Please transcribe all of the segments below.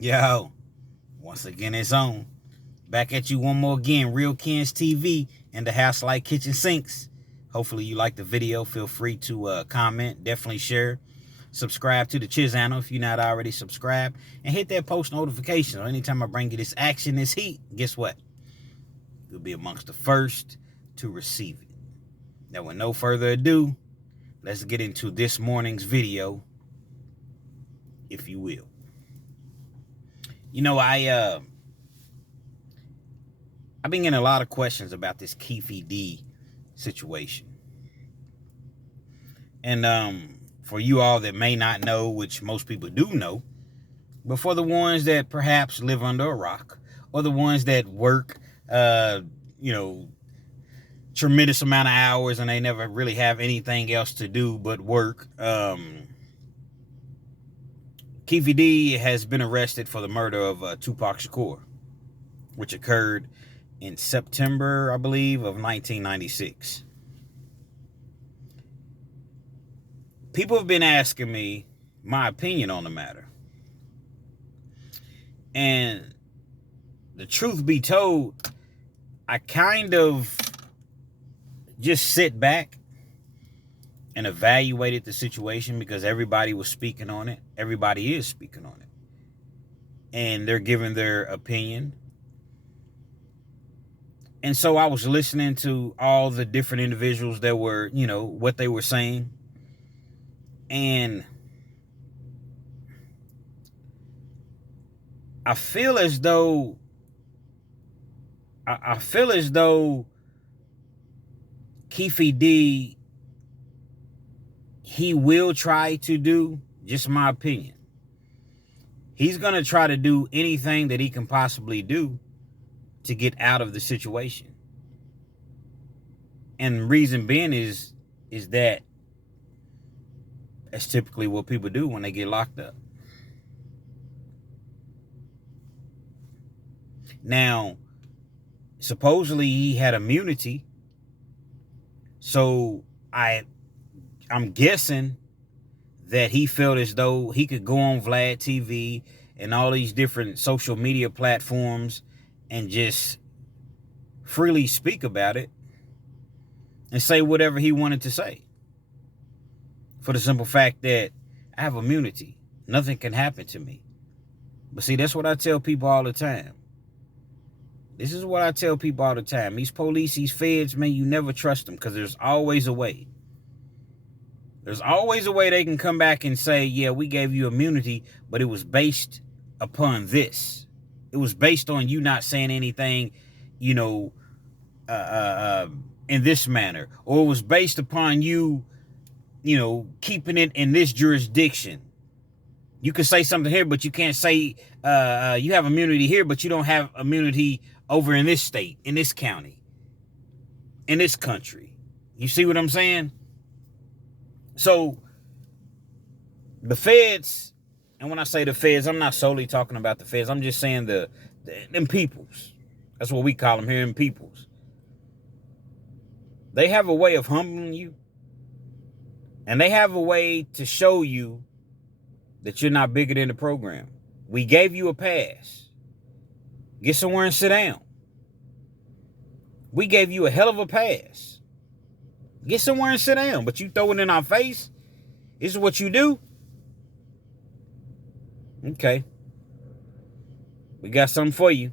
Yo, once again, it's on. Back at you one more again. Real Kens TV and the House Like Kitchen Sinks. Hopefully, you like the video. Feel free to comment. Definitely share. Subscribe to the channel if you're not already subscribed. And hit that post notification. Anytime I bring you this action, this heat, guess what? You'll be amongst the first to receive it. Now, with no further ado, let's get into this morning's video, if you will. You know, I've been getting a lot of questions about this Keefe D situation. And for you all that may not know, which most people do know, but for the ones that perhaps live under a rock, or the ones that work, tremendous amount of hours and they never really have anything else to do but work, Keefe D has been arrested for the murder of Tupac Shakur, which occurred in September, I believe, of 1996. People have been asking me my opinion on the matter. And the truth be told, I kind of just sit back and evaluated the situation because everybody was speaking on it. Everybody is speaking on it. And they're giving their opinion. And so I was listening to all the different individuals that were, what they were saying. And I feel as though Keefe D, he will try to do, just my opinion, he's going to try to do anything that he can possibly do to get out of the situation. And the reason being is that that's typically what people do when they get locked up. Now, supposedly he had immunity, so I'm guessing that he felt as though he could go on Vlad TV and all these different social media platforms and just freely speak about it and say whatever he wanted to say. For the simple fact that I have immunity. Nothing can happen to me. But see, that's what I tell people all the time. This is what I tell people all the time. These police, these feds, man, you never trust them because there's always a way. There's always a way they can come back and say, yeah, we gave you immunity, but it was based upon this. It was based on you not saying anything, in this manner. Or it was based upon you, keeping it in this jurisdiction. You can say something here, but you can't say you have immunity here, but you don't have immunity over in this state, in this county, in this country. You see what I'm saying? So the feds, and when I say the feds, I'm not solely talking about the feds. I'm just saying them peoples. That's what we call them here, them peoples. They have a way of humbling you. And they have a way to show you that you're not bigger than the program. We gave you a pass. Get somewhere and sit down. We gave you a hell of a pass. Get somewhere and sit down. But you throw it in our face? This is what you do? Okay. We got something for you.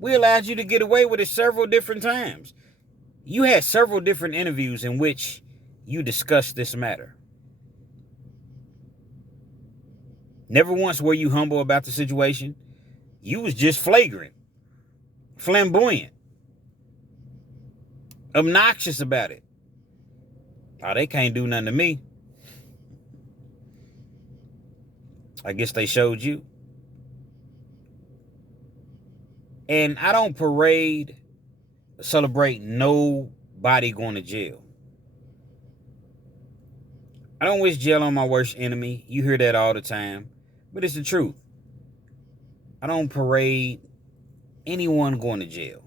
We allowed you to get away with it several different times. You had several different interviews in which you discussed this matter. Never once were you humble about the situation. You was just flagrant, flamboyant, obnoxious about it. Oh, they can't do nothing to me. I guess they showed you. And I don't celebrate nobody going to jail. I don't wish jail on my worst enemy. You hear that all the time. But it's the truth. I don't parade anyone going to jail.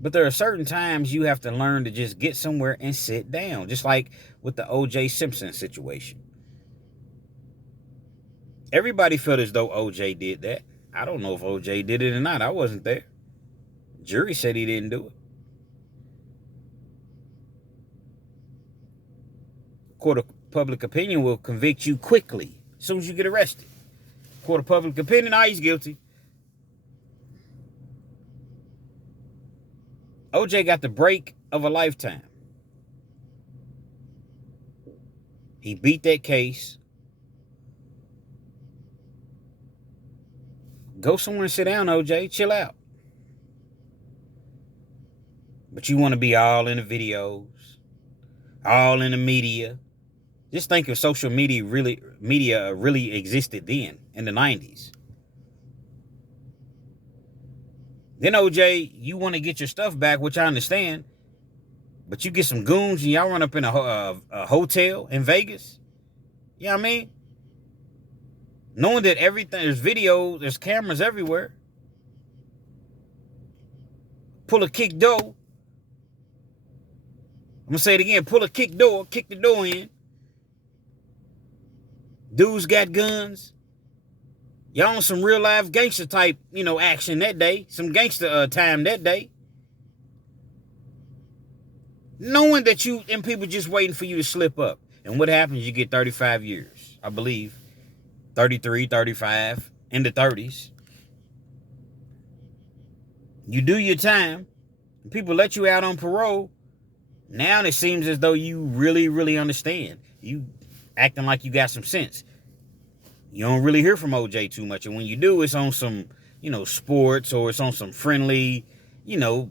But there are certain times you have to learn to just get somewhere and sit down. Just like with the O.J. Simpson situation. Everybody felt as though OJ did that. I don't know if OJ did it or not. I wasn't there. Jury said he didn't do it. Court of public opinion will convict you quickly as soon as you get arrested. Court of public opinion, he's guilty. OJ got the break of a lifetime. He beat that case. Go somewhere and sit down, OJ. Chill out. But you want to be all in the videos, all in the media. Just think if social media really existed then in the 90s. Then OJ, you want to get your stuff back, which I understand, but you get some goons and y'all run up in a hotel in Vegas. You know what I mean? Knowing that everything, there's videos, there's cameras everywhere. Pull a kick door. I'm going to say it again. Pull a kick the door in. Dudes got guns. Y'all on some real life gangster type, action that day. Some gangster time that day. Knowing that and people just waiting for you to slip up. And what happens? You get 35 years, I believe. 33, 35, in the 30s. You do your time. People let you out on parole. Now it seems as though you really, really understand. You acting like you got some sense. You don't really hear from OJ too much. And when you do, it's on some, sports, or it's on some friendly,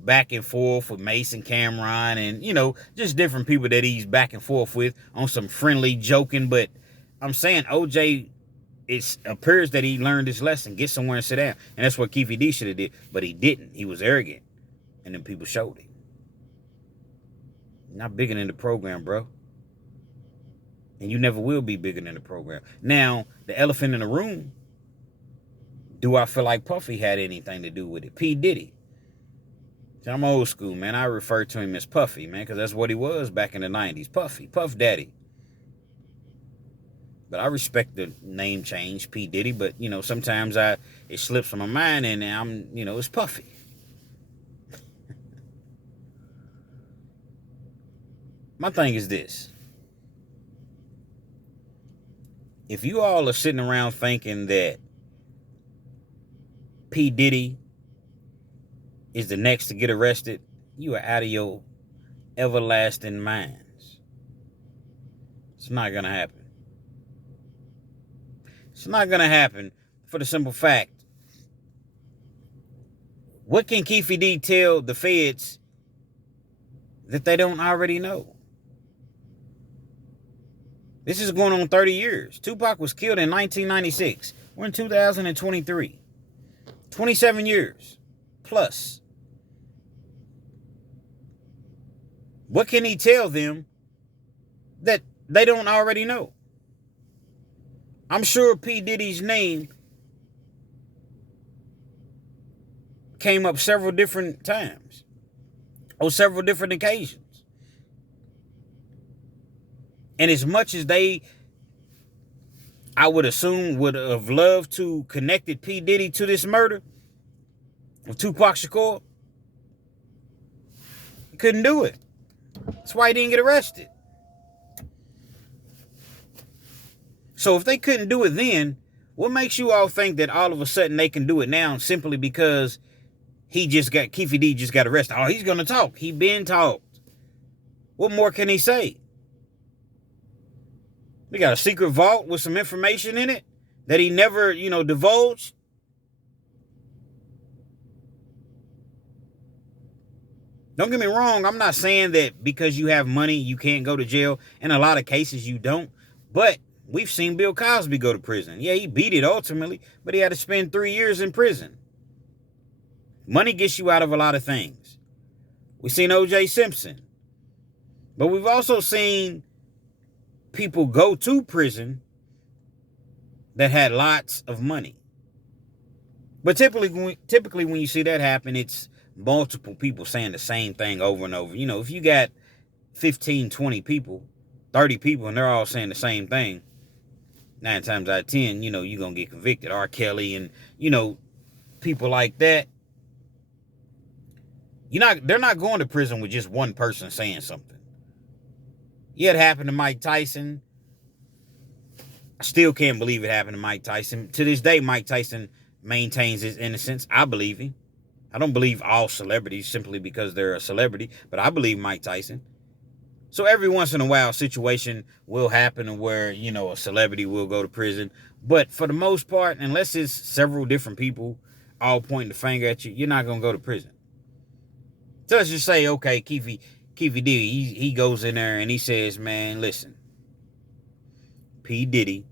back and forth with Mason Cameron and, just different people that he's back and forth with on some friendly joking. But I'm saying OJ, it appears that he learned his lesson. Get somewhere and sit down. And that's what Keefe D should have did. But he didn't. He was arrogant. And then people showed him. Not bigger than the program, bro. And you never will be bigger than the program. Now, the elephant in the room, do I feel like Puffy had anything to do with it? P. Diddy. So I'm old school, man. I refer to him as Puffy, man, because that's what he was back in the 90s. Puffy. Puff Daddy. But I respect the name change, P. Diddy, but, sometimes it slips from my mind, and I'm, it's Puffy. My thing is this. If you all are sitting around thinking that P. Diddy is the next to get arrested, you are out of your everlasting minds. It's not going to happen. It's not going to happen for the simple fact. What can Keefe D tell the feds that they don't already know? This is going on 30 years. Tupac was killed in 1996. We're in 2023. 27 years plus. What can he tell them that they don't already know? I'm sure P. Diddy's name came up several different times on several different occasions. And as much as I would assume, would have loved to connected P. Diddy to this murder of Tupac Shakur, he couldn't do it. That's why he didn't get arrested. So if they couldn't do it then, what makes you all think that all of a sudden they can do it now simply because Keefe D just got arrested? Oh, he's going to talk. He been talked. What more can he say? We got a secret vault with some information in it that he never, divulged. Don't get me wrong. I'm not saying that because you have money, you can't go to jail. In a lot of cases, you don't. But we've seen Bill Cosby go to prison. Yeah, he beat it ultimately, but he had to spend 3 years in prison. Money gets you out of a lot of things. We've seen O.J. Simpson. But we've also seen people go to prison that had lots of money. But typically when you see that happen, it's multiple people saying the same thing over and over. If you got 15, 20 people, 30 people, and they're all saying the same thing, 9 times out of 10, you're going to get convicted. R. Kelly and, people like that. They're not going to prison with just one person saying something. Yeah, it happened to Mike Tyson. I still can't believe it happened to Mike Tyson. To this day, Mike Tyson maintains his innocence. I believe him. I don't believe all celebrities simply because they're a celebrity, but I believe Mike Tyson. So every once in a while, a situation will happen where, a celebrity will go to prison. But for the most part, unless it's several different people all pointing the finger at you, you're not going to go to prison. So let's just say, okay, Keefe D, he goes in there and he says, man, listen, P. Diddy,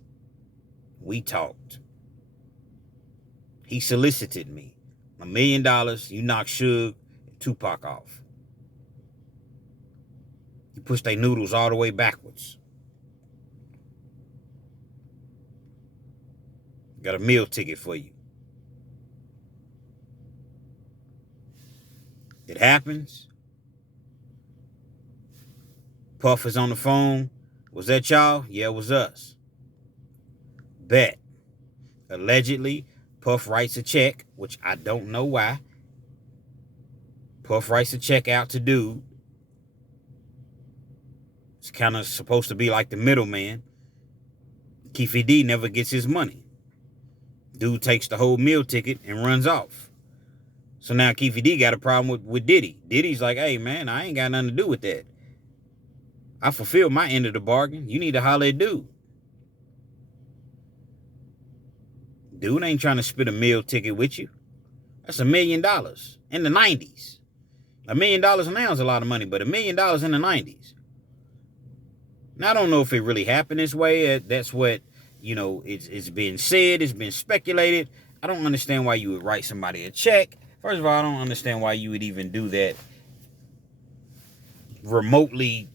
we talked. He solicited me. $1 million, you knocked Suge and Tupac off. You pushed their noodles all the way backwards. Got a meal ticket for you. It happens. Puff is on the phone. Was that y'all? Yeah, it was us. Bet. Allegedly, Puff writes a check, which I don't know why. Puff writes a check out to dude. It's kind of supposed to be like the middleman. Keefe D never gets his money. Dude takes the whole meal ticket and runs off. So now Keefe D got a problem with Diddy. Diddy's like, hey, man, I ain't got nothing to do with that. I fulfilled my end of the bargain. You need to holler at dude. Dude ain't trying to split a meal ticket with you. That's $1 million in the 90s. $1 million now is a lot of money, but $1 million in the 90s. Now, I don't know if it really happened this way. That's what, it's been said. It's been speculated. I don't understand why you would write somebody a check. First of all, I don't understand why you would even do that remotely.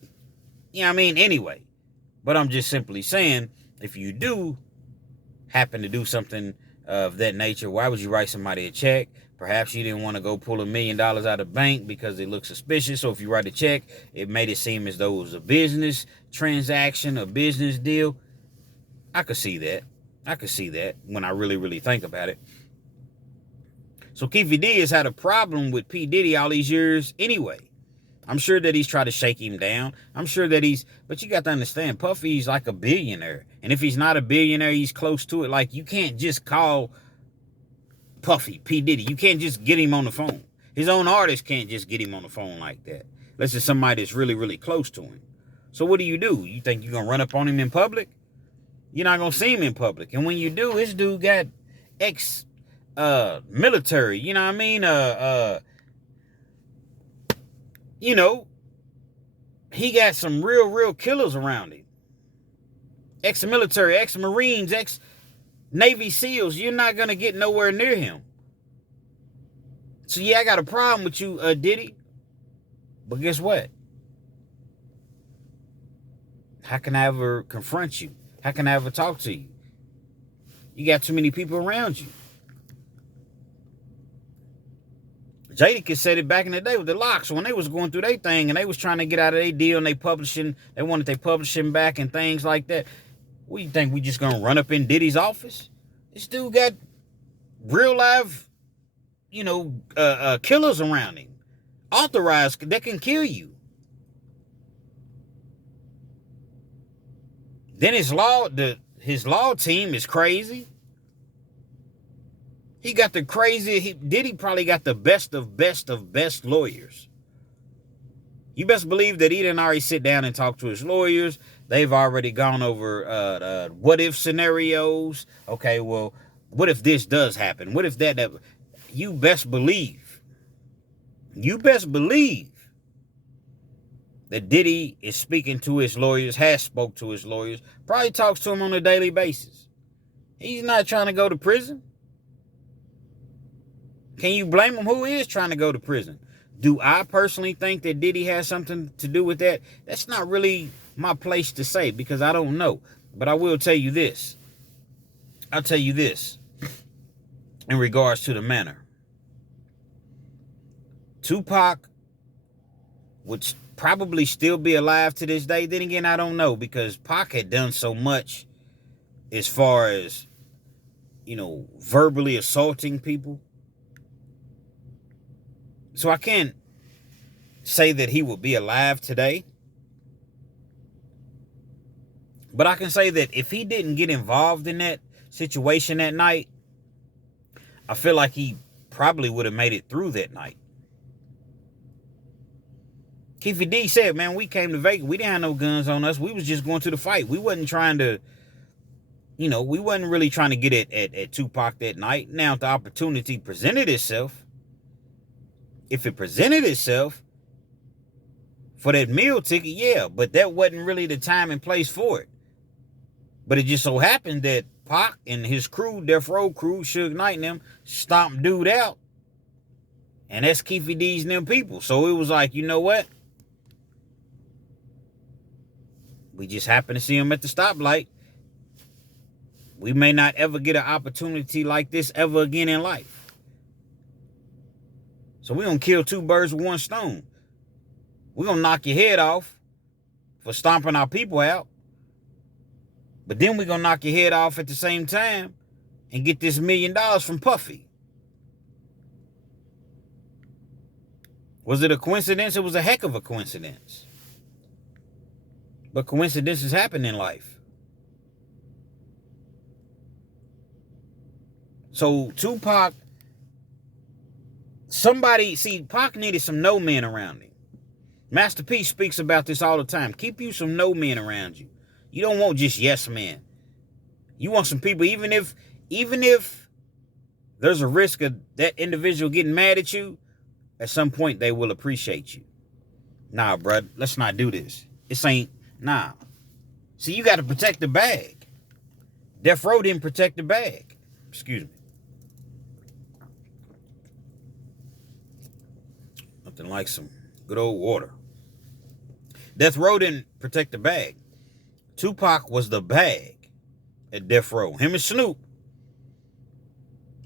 Anyway. But I'm just simply saying, if you do happen to do something of that nature, why would you write somebody a check? Perhaps you didn't want to go pull $1 million out of the bank because it looked suspicious. So if you write a check, it made it seem as though it was a business transaction, a business deal. I could see that when I really, really think about it. So Keefe D has had a problem with P. Diddy all these years anyway. I'm sure that he's tried to shake him down. I'm sure that but you got to understand, Puffy's like a billionaire. And if he's not a billionaire, he's close to it. Like, you can't just call Puffy, P. Diddy. You can't just get him on the phone. His own artist can't just get him on the phone like that. Unless it's somebody that's really, really close to him. So what do? You think you're going to run up on him in public? You're not going to see him in public. And when you do, this dude got military, you know what I mean? He got some real killers around him. Ex-military, ex-Marines, ex-Navy SEALs. You're not going to get nowhere near him. So, yeah, I got a problem with you, Diddy. But guess what? How can I ever confront you? How can I ever talk to you? You got too many people around you. Jadakiss said it back in the day with the Locks when they was going through their thing and they was trying to get out of their deal and they wanted their publishing back and things like that. What do you think, we just gonna run up in Diddy's office? This dude got real live, killers around him. Authorized, that can kill you. Then his law team is crazy. He got the Diddy probably got the best of best lawyers. You best believe that he didn't already sit down and talk to his lawyers. They've already gone over what if scenarios. Okay, well, what if this does happen? What if that? You best believe that Diddy is speaking to his lawyers, has spoke to his lawyers, probably talks to them on a daily basis. He's not trying to go to prison. Can you blame him? Who is trying to go to prison? Do I personally think that Diddy has something to do with that? That's not really my place to say because I don't know. But I will tell you this. I'll tell you this in regards to the manner. Tupac would probably still be alive to this day. Then again, I don't know because Pac had done so much as far as, verbally assaulting people. So I can't say that he would be alive today. But I can say that if he didn't get involved in that situation that night, I feel like he probably would have made it through that night. Keefe D said, man, we came to Vegas. We didn't have no guns on us. We was just going to the fight. We wasn't trying to, we wasn't really trying to get at Tupac that night. Now, if the opportunity presented itself, if it presented itself for that meal ticket, yeah, but that wasn't really the time and place for it. But it just so happened that Pac and his crew, Death Row crew, Suge Knight and them, stomped dude out. And that's Keefe D's and them people. So it was like, you know what? We just happened to see him at the stoplight. We may not ever get an opportunity like this ever again in life. So we're going to kill two birds with one stone. We're going to knock your head off for stomping our people out. But then we're going to knock your head off at the same time and get this $1 million from Puffy. Was it a coincidence? It was a heck of a coincidence. But coincidences happen in life. So Tupac, Pac needed some no men around him. Master P speaks about this all the time. Keep you some no men around you. You don't want just yes men. You want some people, even if there's a risk of that individual getting mad at you, at some point they will appreciate you. Nah, bruh, let's not do this. Nah. See, you got to protect the bag. Death Row didn't protect the bag. Excuse me. Nothing like some good old water. Death Row didn't protect the bag. Tupac was the bag at Death Row. Him and Snoop.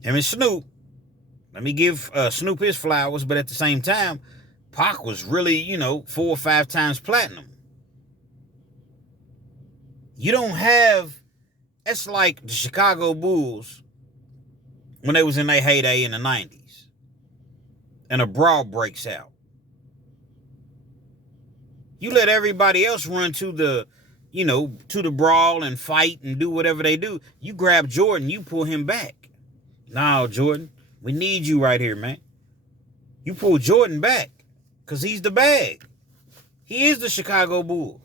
Let me give Snoop his flowers, but at the same time, Pac was really, 4 or 5 times platinum. You don't have, it's like the Chicago Bulls when they was in their heyday in the 90s. And a brawl breaks out. You let everybody else run to the brawl and fight and do whatever they do. You grab Jordan, you pull him back. No, Jordan, we need you right here, man. You pull Jordan back because he's the bag. He is the Chicago Bulls.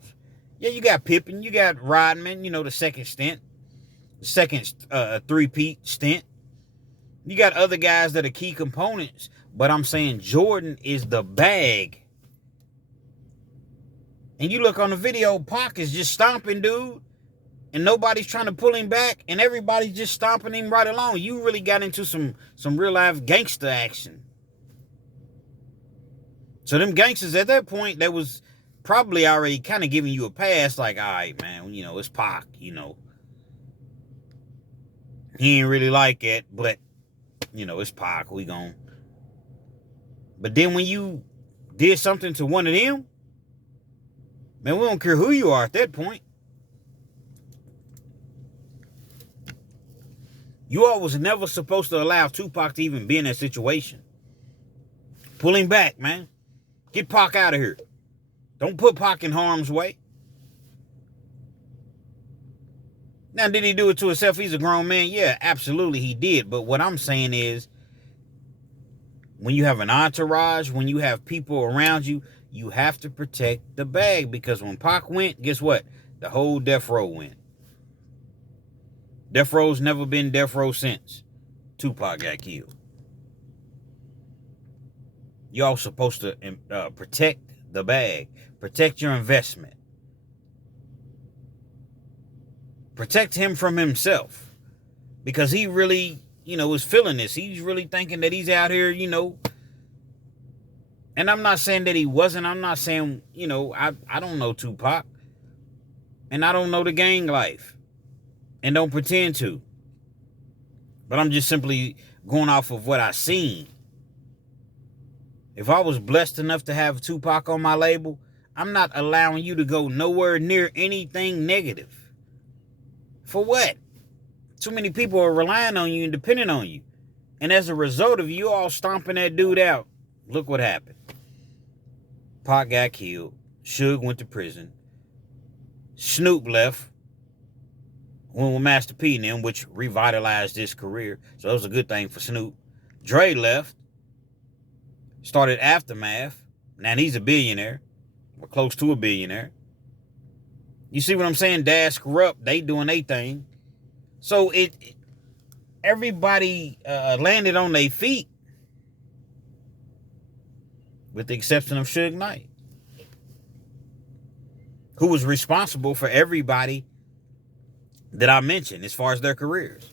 Yeah, you got Pippen, you got Rodman, the second stint, the second three-peat stint. You got other guys that are key components, but I'm saying Jordan is the bag. And you look on the video, Pac is just stomping dude, and nobody's trying to pull him back, and everybody's just stomping him right along. You really got into some real-life gangster action. So them gangsters at that point, that was probably already kind of giving you a pass, like, all right, man, it's Pac, He ain't really like it, but, it's Pac, we gon'. But then when you did something to one of them, man, we don't care who you are at that point. You all was never supposed to allow Tupac to even be in that situation. Pull him back, man. Get Pac out of here. Don't put Pac in harm's way. Now, did he do it to himself? He's a grown man. Yeah, absolutely he did. But what I'm saying is, when you have an entourage, when you have people around you, you have to protect the bag. Because when Pac went, guess what? The whole Death Row went. Death Row's never been Death Row since Tupac got killed. Y'all supposed to protect the bag. Protect your investment. Protect him from himself. Because he really, is feeling this. He's really thinking that he's out here, And I'm not saying that he wasn't. I'm not saying, I don't know Tupac. And I don't know the gang life. And don't pretend to. But I'm just simply going off of what I seen. If I was blessed enough to have Tupac on my label, I'm not allowing you to go nowhere near anything negative. For what? Too many people are relying on you and depending on you. And as a result of you all stomping that dude out, look what happened. Pac got killed. Suge went to prison. Snoop left. Went with Master P and them, which revitalized his career. So that was a good thing for Snoop. Dre left. Started Aftermath. Now he's a billionaire. Or close to a billionaire. You see what I'm saying? Dash Corrupt, they doing their thing. So everybody landed on their feet. With the exception of Suge Knight. Who was responsible for everybody that I mentioned as far as their careers.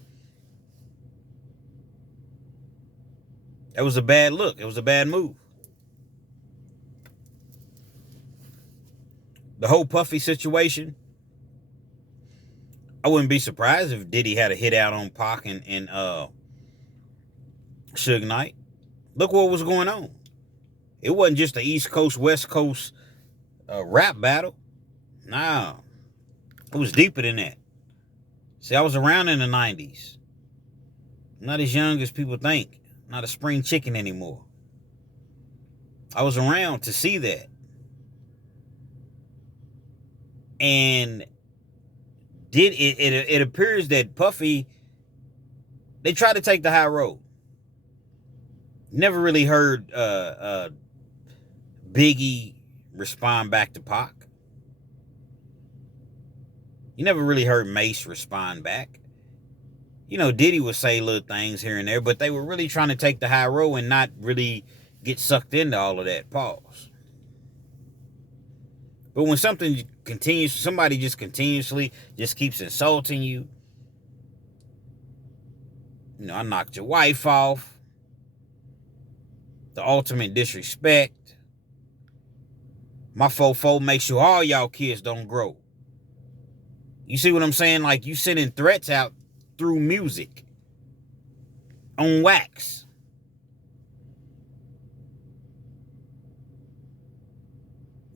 It was a bad look. It was a bad move. The whole Puffy situation, I wouldn't be surprised if Diddy had a hit out on Pac and Suge Knight. Look what was going on. It wasn't just the East Coast, West Coast rap battle. No. It was deeper than that. See, I was around in the 90s. I'm not as young as people think. I'm not a spring chicken anymore. I was around to see that. And it appears that Puffy, they tried to take the high road. Never really heard Biggie respond back to Pac. You never really heard Mace respond back. You know, Diddy would say little things here and there, but they were really trying to take the high road and not really get sucked into all of that. Pause. But when something continues, somebody just continuously just keeps insulting you. You know, I knocked your wife off. The ultimate disrespect. My fofo makes sure all y'all kids don't grow. You see what I'm saying? Like, you sending threats out through music. On wax.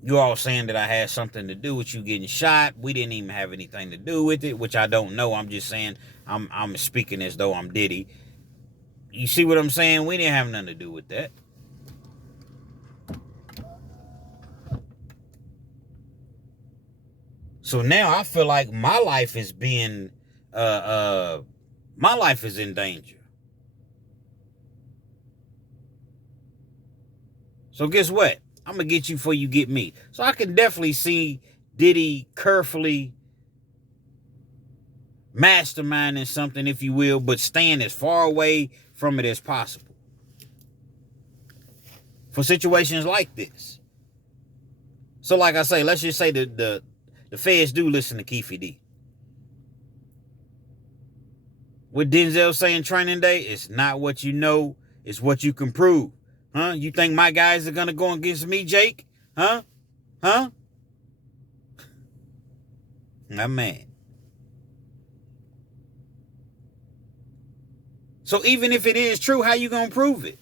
You all saying that I had something to do with you getting shot. We didn't even have anything to do with it, which I don't know. I'm just saying, I'm speaking as though I'm Diddy. You see what I'm saying? We didn't have nothing to do with that. So now I feel like my life is being, my life is in danger. So guess what? I'm going to get you before you get me. So I can definitely see Diddy carefully masterminding something, if you will, but staying as far away from it as possible. For situations like this. So like I say, let's just say the feds do listen to Keefe D. What Denzel saying Training Day, it's not what you know, it's what you can prove. Huh? You think my guys are going to go against me, Jake? Huh? Huh? I'm mad. So even if it is true, how you going to prove it?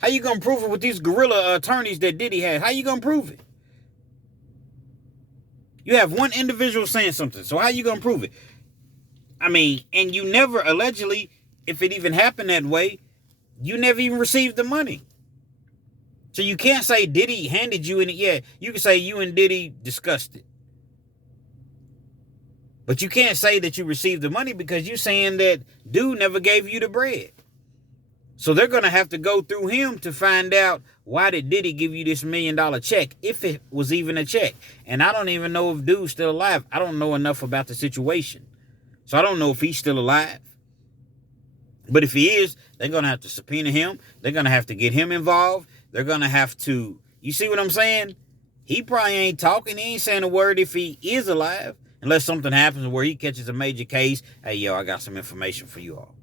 How you going to prove it with these guerrilla attorneys that Diddy has? How you going to prove it? You have one individual saying something. So how you going to prove it? I mean, and you never allegedly, if it even happened that way, you never even received the money. So you can't say Diddy handed you any. Yeah, you can say you and Diddy discussed it. But you can't say that you received the money because you're saying that dude never gave you the bread. So they're going to have to go through him to find out, why did Diddy give you this $1 million check, if it was even a check. And I don't even know if dude's still alive. I don't know enough about the situation. So I don't know if he's still alive. But if he is, they're going to have to subpoena him. They're going to have to get him involved. They're going to have to, you see what I'm saying? He probably ain't talking. He ain't saying a word if he is alive. Unless something happens where he catches a major case. Hey, yo, I got some information for you all.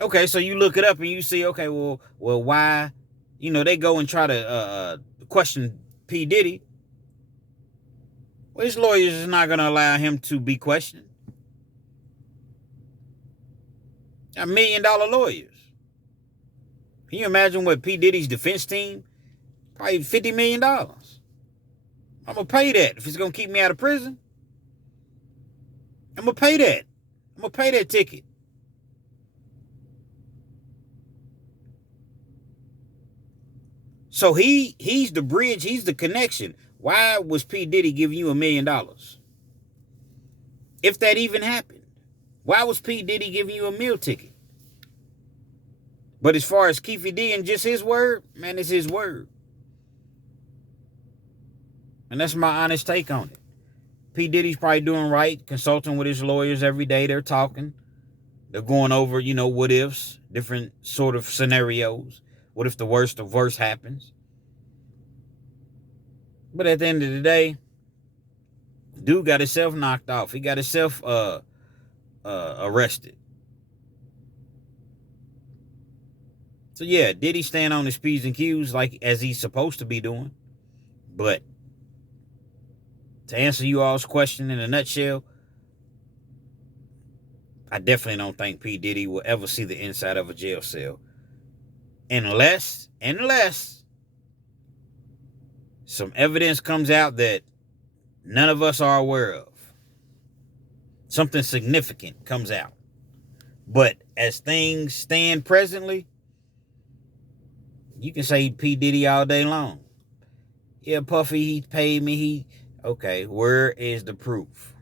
Okay, so you look it up and you see, okay, well, why? You know, they go and try to question P. Diddy. Well, his lawyers is not going to allow him to be questioned. $1 million lawyers. Can you imagine what P. Diddy's defense team? Probably $50 million. I'm going to pay that if it's going to keep me out of prison. I'm going to pay that. I'm going to pay that ticket. So he's the bridge. He's the connection. Why was P. Diddy giving you $1 million? If that even happened. Why was P. Diddy giving you a meal ticket? But as far as Keefe D and just his word, man, it's his word. And that's my honest take on it. P. Diddy's probably doing right, consulting with his lawyers every day. They're talking. They're going over, what ifs, different sort of scenarios. What if the worst of worst happens? But at the end of the day, dude got himself knocked off. He got himself arrested. So yeah, Diddy stand on his P's and Q's like as he's supposed to be doing. But to answer you all's question in a nutshell, I definitely don't think P. Diddy will ever see the inside of a jail cell. Unless some evidence comes out that none of us are aware of. Something significant comes out. But as things stand presently, you can say P. Diddy all day long. Yeah, Puffy, he paid me. Okay, where is the proof?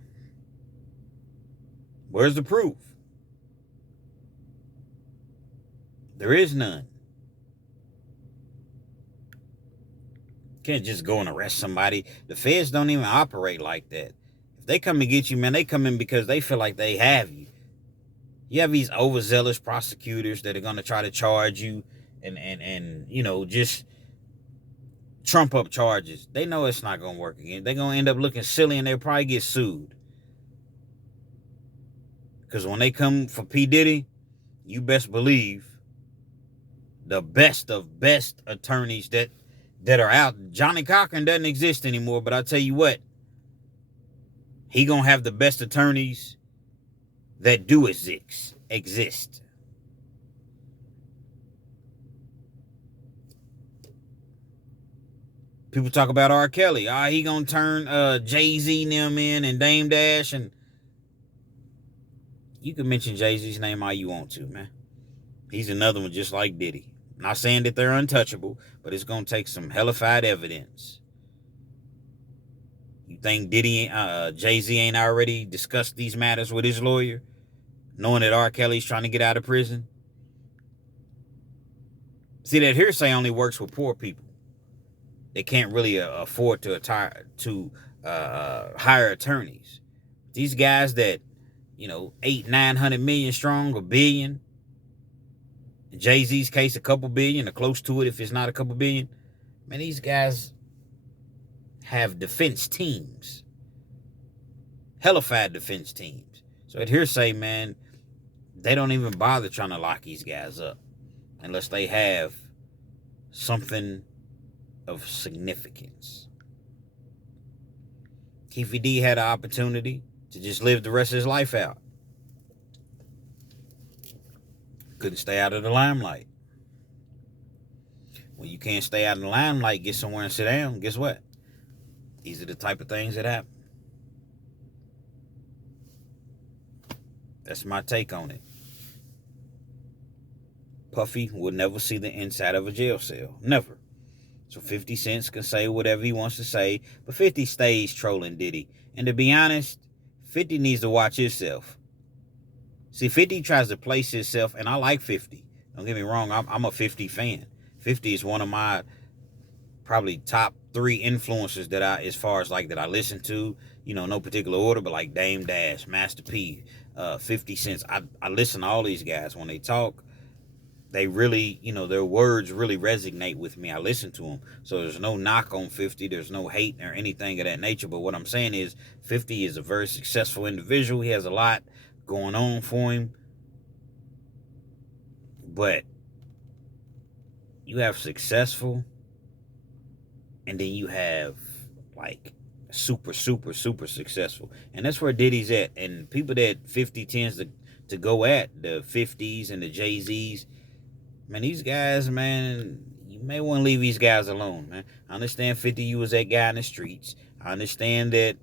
Where's the proof? There is none. Can't just go and arrest somebody. The feds don't even operate like that. If they come and get you, man, they come in because they feel like they have you. You have these overzealous prosecutors that are going to try to charge you and just trump up charges. They know it's not going to work again. They're going to end up looking silly and they'll probably get sued. Because when they come for P. Diddy, you best believe the best of best attorneys that are out. Johnny Cochran doesn't exist anymore, but I'll tell you what, he going to have the best attorneys that do exist. People talk about R. Kelly. He gonna turn Jay-Z and them in and Dame Dash, and you can mention Jay-Z's name all you want to, man. He's another one just like Diddy. I'm not saying that they're untouchable, but it's gonna take some hellified evidence. You think Jay-Z ain't already discussed these matters with his lawyer, knowing that R. Kelly's trying to get out of prison? See, that hearsay only works with poor people. They can't really afford to hire attorneys. These guys that, 800-900 million strong, $1 billion. In Jay-Z's case, a couple billion, or close to it if it's not a couple billion. Man, these guys have defense teams. Hellified defense teams. So at hearsay, man, they don't even bother trying to lock these guys up unless they have something of significance. Keefe D had an opportunity to just live the rest of his life out. Couldn't stay out of the limelight. When you can't stay out of the limelight, get somewhere and sit down, guess what? These are the type of things that happen. That's my take on it. Puffy will never see the inside of a jail cell. Never. So 50 Cent can say whatever he wants to say, but 50 stays trolling Diddy. And to be honest, 50 needs to watch himself. See, 50 tries to place himself, and I like 50. Don't get me wrong, I'm a 50 fan. 50 is one of my probably top 3 influencers that as far as like that I listen to, no particular order, but like Dame Dash, Master P, 50 Cent. I listen to all these guys when they talk. They really, their words really resonate with me. I listen to them. So there's no knock on 50. There's no hate or anything of that nature. But what I'm saying is 50 is a very successful individual. He has a lot going on for him. But you have successful, and then you have like super, super, super successful. And that's where Diddy's at. And people that 50 tends to go at, the 50s and the Jay-Z's, man, these guys, man, you may want to leave these guys alone, man. I understand 50, you was that guy in the streets. I understand that,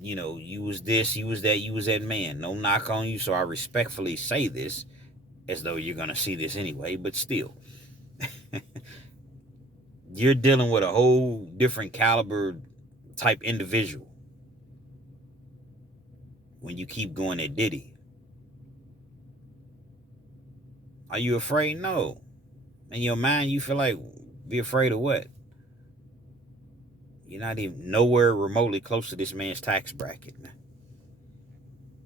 you know, you was this, you was that, you was that man. No knock on you, so I respectfully say this as though you're going to see this anyway, but still. You're dealing with a whole different caliber type individual when you keep going at Diddy. Are you afraid? No. In your mind, you feel like, be afraid of what? You're not even nowhere remotely close to this man's tax bracket, man.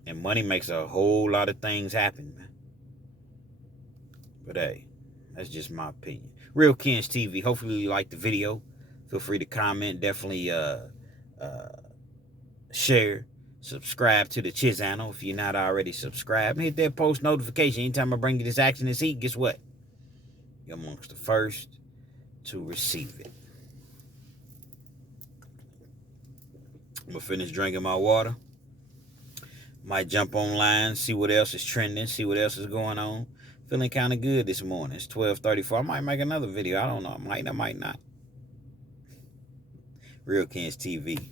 And money makes a whole lot of things happen, man. But hey, that's just my opinion. Real Kens TV. Hopefully you liked the video. Feel free to comment. Definitely share. Subscribe to the channel if you're not already subscribed. And hit that post notification. Anytime I bring you this action, this heat, guess what? You're amongst the first to receive it. I'm going to finish drinking my water. Might jump online, see what else is trending, see what else is going on. Feeling kind of good this morning. It's 12:34. I might make another video. I don't know. I might not. Real Kens TV.